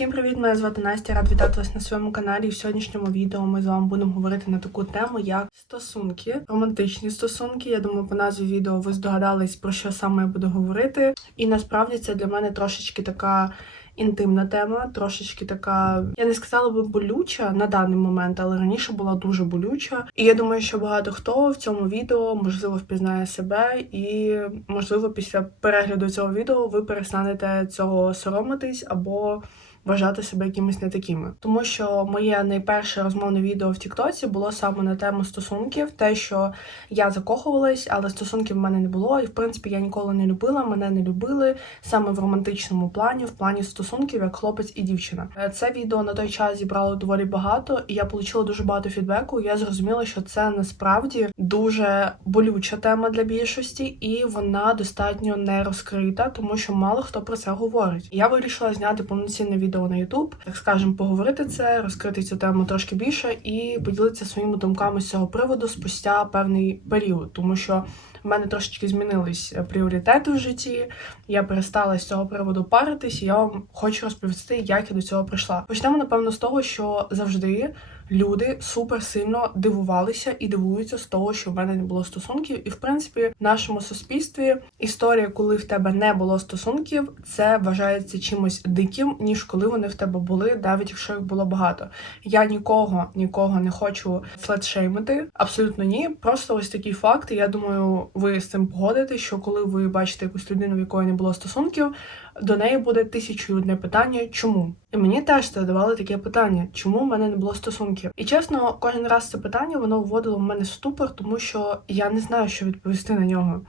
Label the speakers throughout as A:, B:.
A: Всім привіт! Мене звати Настя. Рад вітати вас на своєму каналі. І в сьогоднішньому відео ми з вами будемо говорити на таку тему, як стосунки, романтичні стосунки. Я думаю, по назві відео ви здогадались про що саме я буду говорити. І насправді це для мене трошечки така. Інтимна тема, трошечки така, я не сказала би болюча на даний момент, але раніше була дуже болюча. І я думаю, що багато хто в цьому відео можливо впізнає себе, і можливо, після перегляду цього відео ви перестанете цього соромитись або вважати себе якимись не такими. Тому що моє найперше розмовне відео в Тіктоці було саме на тему стосунків, те, що я закохувалась, але стосунків в мене не було. І в принципі я ніколи не любила, мене не любили саме в романтичному плані, в плані стосунків, як хлопець і дівчина. Е, Це відео на той час зібрало доволі багато, і я отримала дуже багато фідбеку. і Я зрозуміла, що це насправді дуже болюча тема для більшості, і вона достатньо не розкрита, тому що мало хто про це говорить. Я вирішила зняти повноцінне відео на YouTube, так скажемо, поговорити це, розкрити цю тему трошки більше і поділитися своїми думками з цього приводу спустя певний період, тому що. В мене трошечки змінились е, пріоритети в житті. Я перестала з цього приводу паритись, і я вам хочу розповісти, як я до цього прийшла. Почнемо, напевно, з того, що завжди люди супер сильно дивувалися і дивуються з того, що в мене не було стосунків. І в принципі, в нашому суспільстві історія, коли в тебе не було стосунків, це вважається чимось диким, ніж коли вони в тебе були, навіть якщо їх було багато. Я нікого нікого не хочу флетшеймити. Абсолютно ні. Просто ось такий факт. Я думаю, ви з цим погодитесь, що коли ви бачите якусь людину, в якої не було стосунків, до неї буде тисячу одне питання, чому? І мені теж задавали таке питання, чому в мене не було стосунків? І чесно, кожен раз це питання воно вводило в мене в ступор, тому що я не знаю, що відповісти на нього.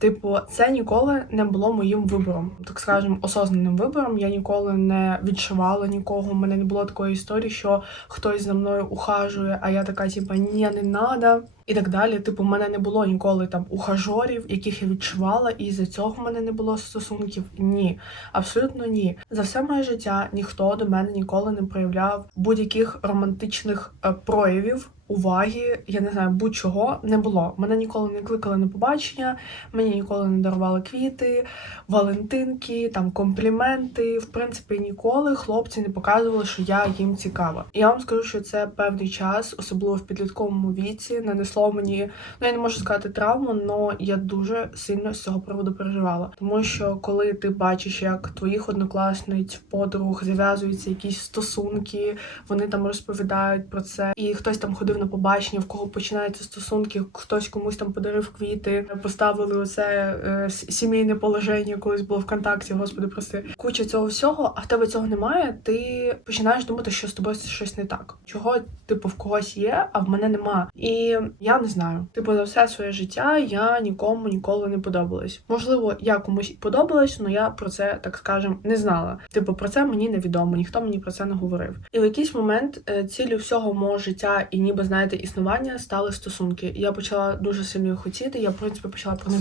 A: Типу, це ніколи не було моїм вибором, так скажемо, осознаним вибором. Я ніколи не відшивала нікого. У мене не було такої історії, що хтось за мною ухажує, а я така, типу, ні, не надо. І так далі. Типу, в мене не було ніколи там ухажорів, яких я відчувала, і за цього в мене не було стосунків. Ні, абсолютно ні. За все моє життя ніхто до мене ніколи не проявляв будь-яких романтичних е, проявів. Уваги, я не знаю, будь-чого не було. Мене ніколи не кликали на побачення, мені ніколи не дарували квіти, валентинки, там компліменти. В принципі, ніколи хлопці не показували, що я їм цікава. І я вам скажу, що це певний час, особливо в підлітковому віці, нанесло мені, ну я не можу сказати травму, але я дуже сильно з цього приводу переживала. Тому що коли ти бачиш, як твоїх однокласниць, подруг зав'язуються якісь стосунки, вони там розповідають про це, і хтось там ходив на побачення, в кого починаються стосунки, хтось комусь там подарив квіти, поставили оце е, сімейне положення, колись було ВКонтакті, господи, прости. Куча цього всього, а в тебе цього немає. Ти починаєш думати, що з тобою щось не так. Чого, типу, в когось є, а в мене нема. І я не знаю. Типу, за все своє життя я нікому ніколи не подобалась. Можливо, я комусь подобалась, але я про це так скажем не знала. Типу, про це мені невідомо, ніхто мені про це не говорив. І в якийсь момент е, ціллю всього мого життя і ніби знаєте, існування стали стосунки. Я почала дуже сильно їх хотіти. Я в принципі почала про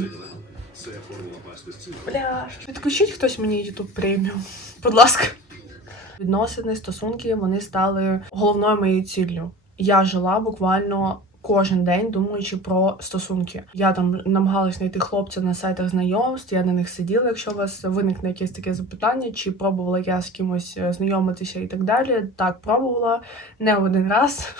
B: пастості.
A: Бля, відключіть хтось мені YouTube преміум, будь ласка. Відносини, стосунки вони стали головною моєю ціллю. Я жила буквально кожен день, думаючи про стосунки. Я там намагалась знайти хлопця на сайтах знайомств. Я на них сиділа. Якщо у вас виникне якесь таке запитання, чи пробувала я з кимось е, знайомитися і так далі. Так, пробувала не один раз.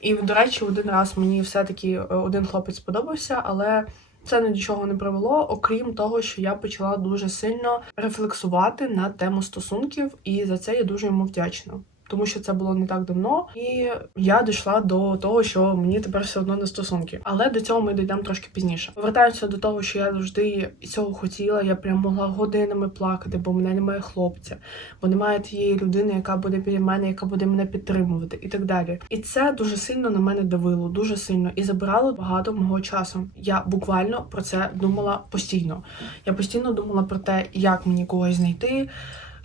A: І, до речі, один раз мені все-таки е, один хлопець сподобався, але це ні до чого не привело, окрім того, що я почала дуже сильно рефлексувати на тему стосунків, і за це я дуже йому вдячна. Тому що це було не так давно, і я дійшла до того, що мені тепер все одно не стосунки. Але до цього ми дійдемо трошки пізніше. Повертаючися до того, що я завжди цього хотіла, я прям могла годинами плакати, бо в мене немає хлопця, бо немає тієї людини, яка буде біля мене, яка буде мене підтримувати, і так далі. І це дуже сильно на мене давило, дуже сильно і забирало багато мого часу. Я буквально про це думала постійно. Я постійно думала про те, як мені когось знайти.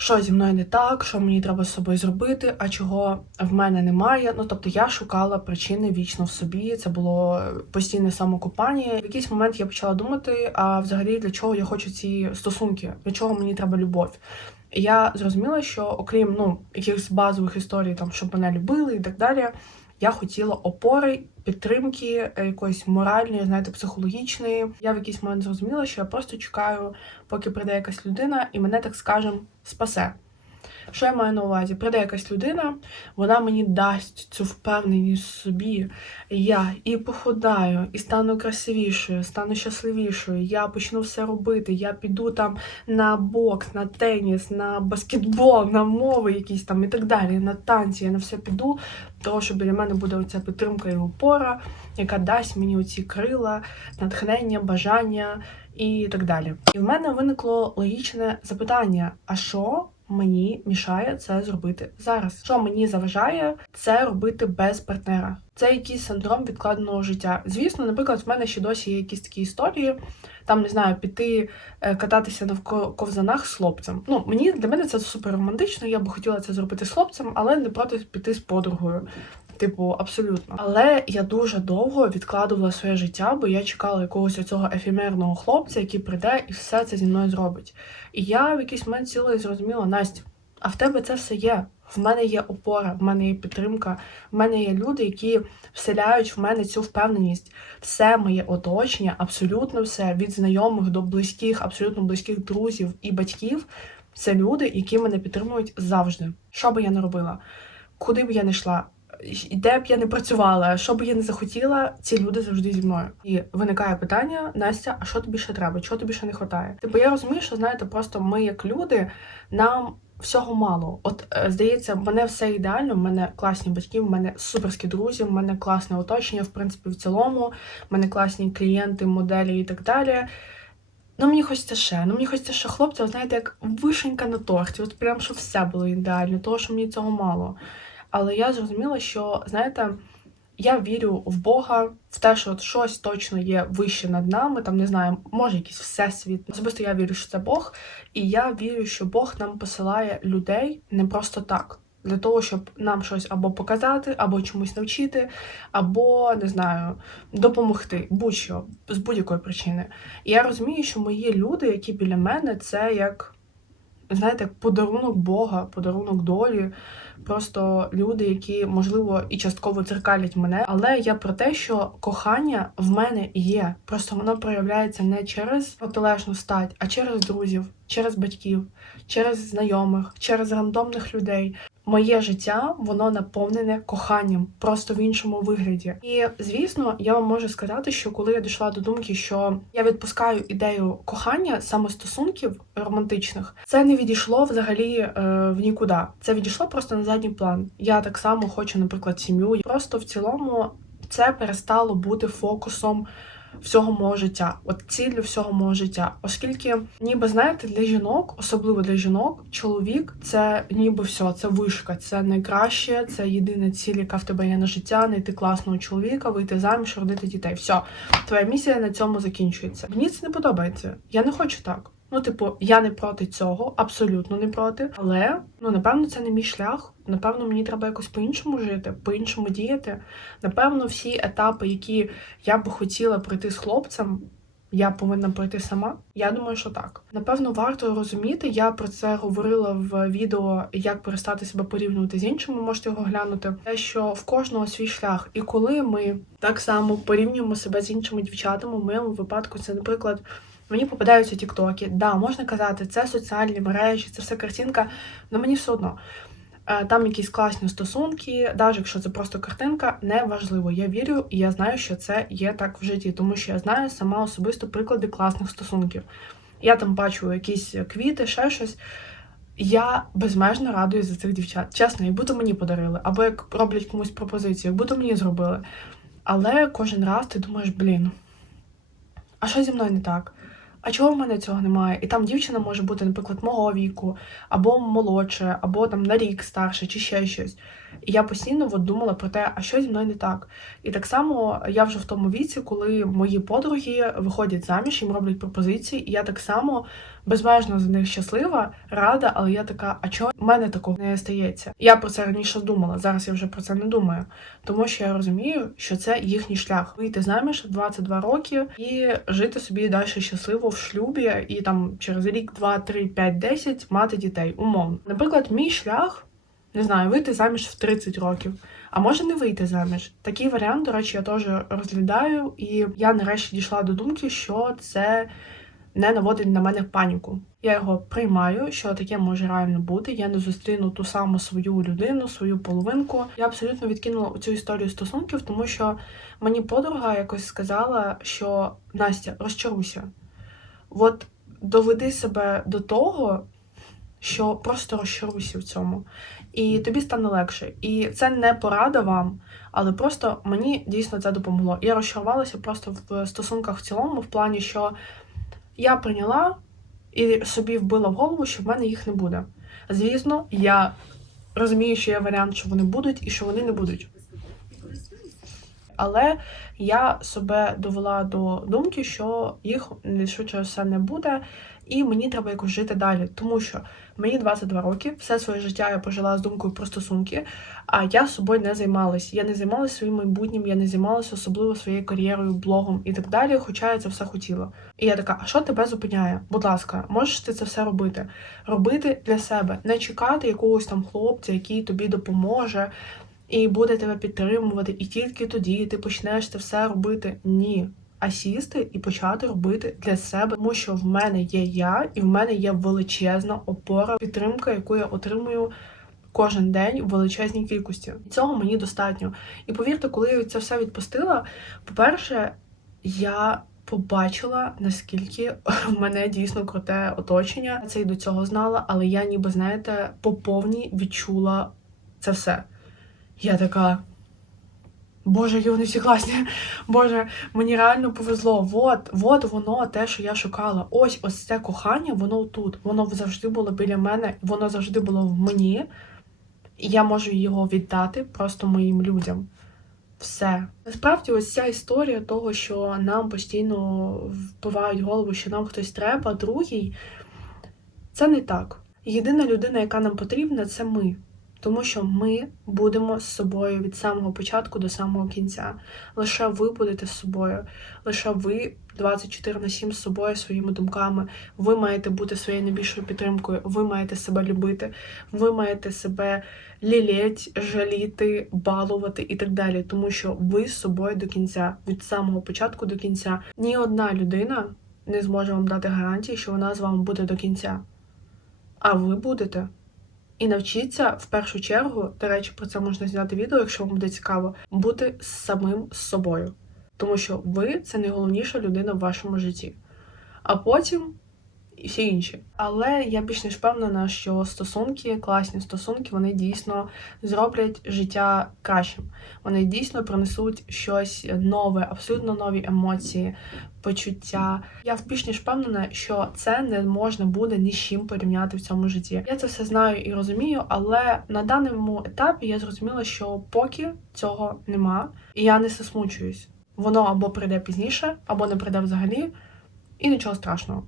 A: Що зі мною не так, що мені треба з собою зробити, а чого в мене немає. Ну тобто я шукала причини вічно в собі. Це було постійне самокопання. В якийсь момент я почала думати: а взагалі для чого я хочу ці стосунки? Для чого мені треба любов? І я зрозуміла, що окрім ну якихось базових історій, там щоб мене любили і так далі. Я хотіла опори, підтримки, е, якоїсь моральної, знаєте, психологічної. Я в якийсь момент зрозуміла, що я просто чекаю, поки прийде якась людина і мене, так скажем, спасе. Що я маю на увазі? Прийде якась людина, вона мені дасть цю впевненість в собі. Я і похудаю, і стану красивішою, стану щасливішою. Я почну все робити. Я піду там на бокс, на теніс, на баскетбол, на мови якісь там і так далі, на танці. Я на все піду, тому що біля мене буде оця підтримка і опора, яка дасть мені оці крила, натхнення, бажання і так далі. І в мене виникло логічне запитання: а що? Мені мішає це зробити зараз. Що мені заважає це робити без партнера? Це якийсь синдром відкладеного життя. Звісно, наприклад, в мене ще досі є якісь такі історії. Там не знаю, піти е, кататися на ковзанах з хлопцем. Ну мені для мене це супер романтично. Я би хотіла це зробити з хлопцем, але не проти піти з подругою. Типу, абсолютно. Але я дуже довго відкладувала своє життя, бо я чекала якогось оцього ефемерного хлопця, який прийде і все це зі мною зробить. І я в якийсь момент сіла і зрозуміла, Настя, а в тебе це все є. В мене є опора, в мене є підтримка, в мене є люди, які вселяють в мене цю впевненість. Все моє оточення, абсолютно все, від знайомих до близьких, абсолютно близьких друзів і батьків. Це люди, які мене підтримують завжди. Що би я не робила, куди б я не йшла, і де б я не працювала, що б я не захотіла, ці люди завжди зі мною. І виникає питання: Настя, а що тобі ще треба? Чого тобі ще не вистачає? Типу, я розумію, що знаєте, просто ми, як люди, нам. Всього мало. От е, здається, мене все ідеально. В мене класні батьки, в мене суперські друзі, в мене класне оточення, в принципі, в цілому, в мене класні клієнти, моделі і так далі. Ну, мені хочеться ще. Ну, мені хочеться ще хлопця, знаєте, як вишенька на торті. От прям щоб все було ідеально, того, що мені цього мало. Але я зрозуміла, що знаєте, я вірю в Бога, в те, що щось точно є вище над нами. Там не знаю, може якийсь всесвіт. Особисто я вірю, що це Бог, і я вірю, що Бог нам посилає людей не просто так. Для того, щоб нам щось або показати, або чомусь навчити, або не знаю, допомогти будь-що з будь-якої причини. І я розумію, що мої люди, які біля мене, це як знаєте, як подарунок Бога, подарунок долі. Просто люди, які можливо і частково дзеркалять мене. Але я про те, що кохання в мене є. Просто воно проявляється не через протилежну стать, а через друзів, через батьків, через знайомих, через рандомних людей. Моє життя воно наповнене коханням, просто в іншому вигляді. І звісно, я вам можу сказати, що коли я дійшла до думки, що я відпускаю ідею кохання, саме стосунків романтичних, це не відійшло взагалі е, в нікуди. Це відійшло просто на задній план. Я так само хочу, наприклад, сім'ю. Просто в цілому це перестало бути фокусом всього мого життя, от ціллю всього мого життя. Оскільки, ніби знаєте, для жінок, особливо для жінок, чоловік це ніби все, це вишка, це найкраще, це єдина ціль, яка в тебе є на життя, знайти класного чоловіка, вийти заміж, родити дітей. Все, твоя місія на цьому закінчується. Мені це не подобається. Я не хочу так. Ну, типу, я не проти цього, абсолютно не проти. Але ну напевно це не мій шлях. Напевно, мені треба якось по-іншому жити, по-іншому діяти. Напевно, всі етапи, які я би хотіла пройти з хлопцем, я повинна пройти сама. Я думаю, що так. Напевно, варто розуміти. Я про це говорила в відео, як перестати себе порівнювати з іншими. Можете його глянути. Те, що в кожного свій шлях, і коли ми так само порівнюємо себе з іншими дівчатами, в моєму випадку це, наприклад. Мені попадаються тіктоки. Да, можна казати, це соціальні мережі, це все картинка, але мені все одно. Е, Там якісь класні стосунки, навіть якщо це просто картинка, неважливо. Я вірю і я знаю, що це є так в житті, тому що я знаю сама особисто приклади класних стосунків. Я там бачу якісь квіти, ще щось. Я безмежно радуюсь за цих дівчат. Чесно, як будто мені подарили, або як роблять комусь пропозицію, як будто мені зробили. Але кожен раз ти думаєш, блін, а що зі мною не так? А чого в мене цього немає? І там дівчина може бути, наприклад, мого віку, або молодше, або там на рік старше, чи ще щось. І я постійно от думала про те, а що зі мною не так. І так само я вже в тому віці, коли мої подруги виходять заміж, їм роблять пропозиції, і я так само безмежно за них щаслива, рада, але я така, а чого в мене такого не стається? Я про це раніше думала, зараз я вже про це не думаю. Тому що я розумію, що це їхній шлях вийти заміж 22 роки і жити собі далі щасливо в шлюбі, і там через рік, 2, 3, 5, 10 мати дітей. Умовно. Наприклад, мій шлях. Не знаю, вийти заміж в 30 років, а може не вийти заміж. Такий варіант, до речі, я теж розглядаю, і я нарешті дійшла до думки, що це не наводить на мене паніку. Я його приймаю, що таке може реально бути. Я не зустріну ту саму свою людину, свою половинку. Я абсолютно відкинула цю історію стосунків, тому що мені подруга якось сказала, що Настя, розчаруйся. От доведи себе до того, що просто розчаруйся в цьому, і тобі стане легше. І це не порада вам, але просто мені дійсно це допомогло. Я розчарувалася просто в стосунках в цілому, в плані, що я прийняла і собі вбила в голову, що в мене їх не буде. Звісно, я розумію, що є варіант, що вони будуть і що вони не будуть. Але я себе довела до думки, що їх швидше все не буде, і мені треба якось жити далі. Тому що мені 22 роки, все своє життя я пожила з думкою про стосунки, а я собою не займалась. Я не займалася своїм майбутнім, я не займалася особливо своєю кар'єрою, блогом і так далі, хоча я це все хотіла. І я така: а що тебе зупиняє? Будь ласка, можеш ти це все робити? Робити для себе, не чекати якогось там хлопця, який тобі допоможе і буде тебе підтримувати, і тільки тоді ти почнеш це все робити. Ні. А сісти і почати робити для себе, тому що в мене є я, і в мене є величезна опора, підтримка, яку я отримую кожен день в величезній кількості. Цього мені достатньо. І повірте, коли я це все відпустила, по-перше, я побачила, наскільки в мене дійсно круте оточення. Це і до цього знала, але я ніби, знаєте, по повній відчула це все. Я така. Боже, які вони всі класні. Боже, мені реально повезло. Вот, вот воно те, що я шукала. Ось ось це кохання, воно тут. Воно завжди було біля мене, воно завжди було в мені. І я можу його віддати просто моїм людям. Все. Насправді, ось ця історія того, що нам постійно вбивають голову, що нам хтось треба, другий, це не так. Єдина людина, яка нам потрібна, це ми. Тому що ми будемо з собою від самого початку до самого кінця. Лише ви будете з собою, лише ви 24 на 7 з собою, своїми думками. Ви маєте бути своєю найбільшою підтримкою, ви маєте себе любити, ви маєте себе лілеть, жаліти, балувати і так далі. Тому що ви з собою до кінця, від самого початку до кінця. Ні одна людина не зможе вам дати гарантії, що вона з вами буде до кінця. А ви будете. І навчіться в першу чергу, до речі, про це можна зняти відео, якщо вам буде цікаво, бути самим собою. Тому що ви це найголовніша людина в вашому житті. А потім і всі інші. Але я більш ніж впевнена, що стосунки, класні стосунки, вони дійсно зроблять життя кращим. Вони дійсно принесуть щось нове, абсолютно нові емоції, почуття. Я більш ніж впевнена, що це не можна буде ні з чим порівняти в цьому житті. Я це все знаю і розумію, але на даному етапі я зрозуміла, що поки цього нема, і я не засмучуюсь. Воно або прийде пізніше, або не прийде взагалі, і нічого страшного.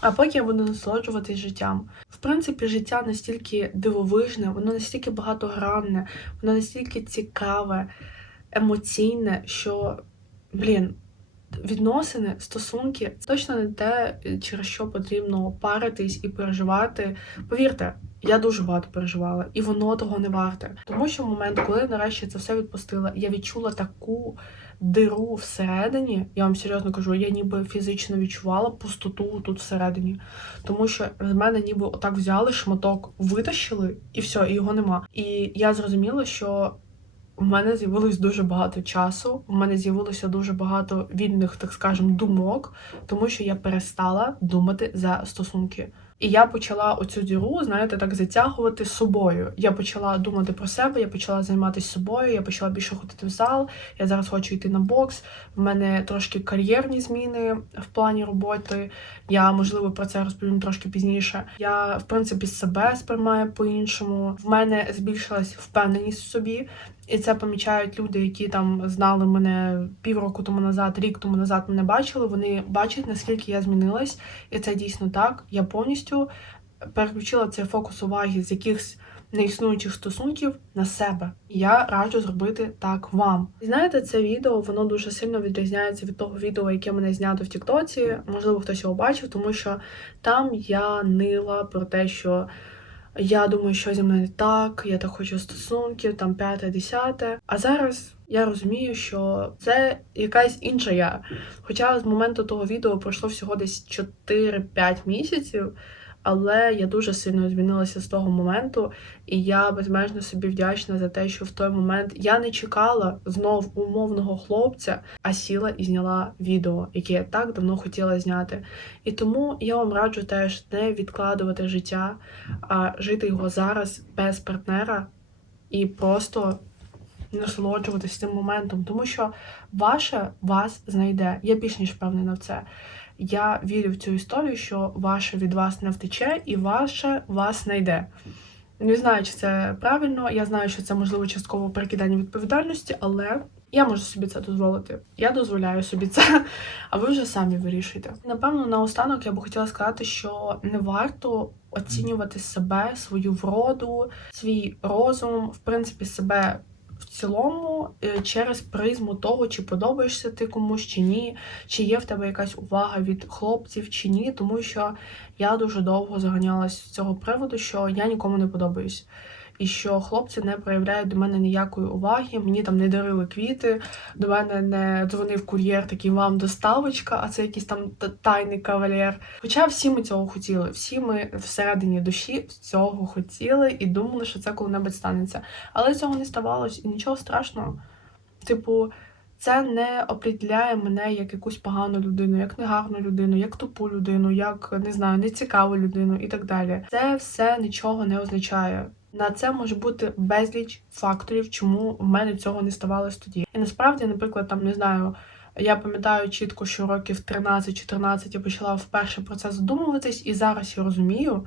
A: А поки я буду насолоджуватись життям. В принципі, життя настільки дивовижне, воно настільки багатогранне, воно настільки цікаве, емоційне, що, блін, відносини, стосунки це точно не те, через що потрібно паритись і переживати. Повірте, я дуже багато переживала, і воно того не варте. Тому що в момент, коли нарешті це все відпустила, я відчула таку диру всередині. Я вам серйозно кажу, я ніби фізично відчувала пустоту тут всередині. Тому що з мене ніби отак взяли шматок, витащили, і все, і його нема. І я зрозуміла, що в мене з'явилось дуже багато часу, в мене з'явилося дуже багато вільних, так скажем, думок, тому що я перестала думати за стосунки. І я почала оцю діру, знаєте, так затягувати з собою. Я почала думати про себе, я почала займатися собою, я почала більше ходити в зал. Я зараз хочу йти на бокс. В мене трошки кар'єрні зміни в плані роботи. Я можливо про це розповім трошки пізніше. Я в принципі себе сприймаю по-іншому. В мене збільшилась впевненість в собі. І це помічають люди, які там знали мене півроку тому назад, рік тому назад мене бачили. Вони бачать, наскільки я змінилась, і це дійсно так. Я повністю переключила цей фокус уваги з якихось неіснуючих стосунків на себе. Я раджу зробити так вам. І знаєте, це відео воно дуже сильно відрізняється від того відео, яке мене знято в Тіктоці. Можливо, хтось його бачив, тому що там я нила про те, що Я думаю, що зі мною не так, я так хочу стосунків, там п'яте, десяте. А зараз я розумію, що це якась інша я. Хоча з моменту того відео пройшло всього десь 4-5 місяців. Але я дуже сильно змінилася з того моменту, і я безмежно собі вдячна за те, що в той момент я не чекала знов умовного хлопця, а сіла і зняла відео, яке я так давно хотіла зняти. І тому я вам раджу теж не відкладувати життя, а жити його зараз без партнера і просто насолоджуватись цим моментом, тому що ваше вас знайде. Я більш ніж впевнена в це. Я вірю в цю історію, що ваше від вас не втече, і ваше вас знайде. Не знаю, чи це правильно. Я знаю, що це можливо частково перекидання відповідальності, але я можу собі це дозволити. Я дозволяю собі це, а ви вже самі вирішуйте. Напевно, наостанок я би хотіла сказати, що не варто оцінювати себе, свою вроду, свій розум, в принципі, себе в цілому е, через призму того, чи подобаєшся ти комусь чи ні, чи є в тебе якась увага від хлопців чи ні, тому що я дуже довго заганялась з цього приводу, що я нікому не подобаюсь. І що хлопці не проявляють до мене ніякої уваги, мені там не дарили квіти, до мене не дзвонив кур'єр, такий вам доставочка, а це якийсь там тайний кавалер. Хоча всі ми цього хотіли, всі ми всередині душі цього хотіли і думали, що це коли-небудь станеться. Але цього не ставалось і нічого страшного. Типу, це не определяє мене як якусь погану людину, як негарну людину, як тупу людину, як не знаю, нецікаву людину і так далі. Це все нічого не означає. На це може бути безліч факторів, чому в мене цього не ставалось тоді. І насправді, наприклад, там не знаю. Я пам'ятаю чітко, що років 13-14 я почала вперше про це задумуватись, і зараз я розумію,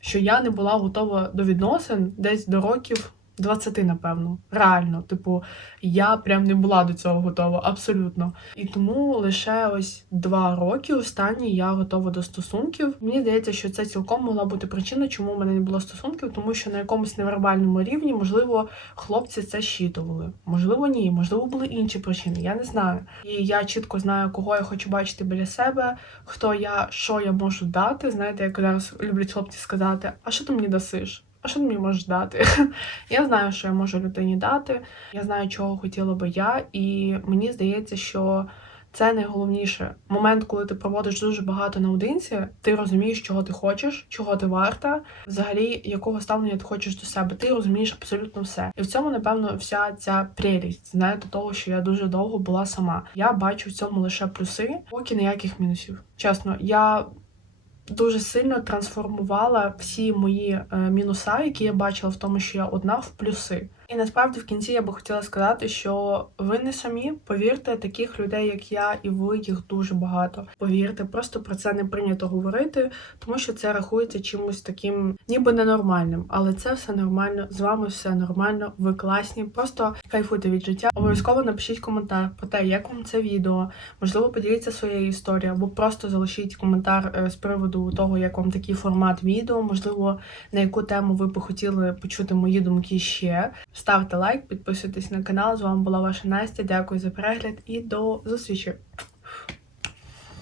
A: що я не була готова до відносин десь до років 20, напевно. Реально, типу, я прям не була до цього готова, абсолютно. І тому лише ось два роки останні я готова до стосунків. Мені здається, що це цілком могла бути причина, чому в мене не було стосунків, тому що на якомусь невербальному рівні, можливо, хлопці це щитували. Можливо, ні, можливо, були інші причини. Я не знаю. І я чітко знаю, кого я хочу бачити біля себе, хто я, що я можу дати. Знаєте, як зараз люблять хлопці сказати, а що ти мені дасиш? А що ти мені можеш дати? Я знаю, що я можу людині дати. Я знаю, чого хотіла би я, і мені здається, що це найголовніше. Момент, коли ти проводиш дуже багато наодинці, ти розумієш, чого ти хочеш, чого ти варта, взагалі якого ставлення ти хочеш до себе. Ти розумієш абсолютно все. І в цьому, напевно, вся ця прелість, знаєте, того, що я дуже довго була сама. Я бачу в цьому лише плюси, поки ніяких мінусів. Чесно, я дуже сильно трансформувала всі мої е, мінуса, які я бачила в тому, що я одна в плюси. І насправді в кінці я би хотіла сказати, що ви не самі повірте, таких людей, як я, і ви їх дуже багато. Повірте, просто про це не прийнято говорити, тому що це рахується чимось таким, ніби ненормальним. Але це все нормально. З вами все нормально. Ви класні. Просто кайфуйте від життя. Обов'язково напишіть коментар про те, як вам це відео. Можливо, поділіться своєю історією, або просто залишіть коментар е, з приводу того, як вам такий формат відео. Можливо, на яку тему ви б хотіли почути мої думки ще. Ставте лайк, підписуйтесь на канал. З вами була ваша Настя. Дякую за перегляд і до зустрічі!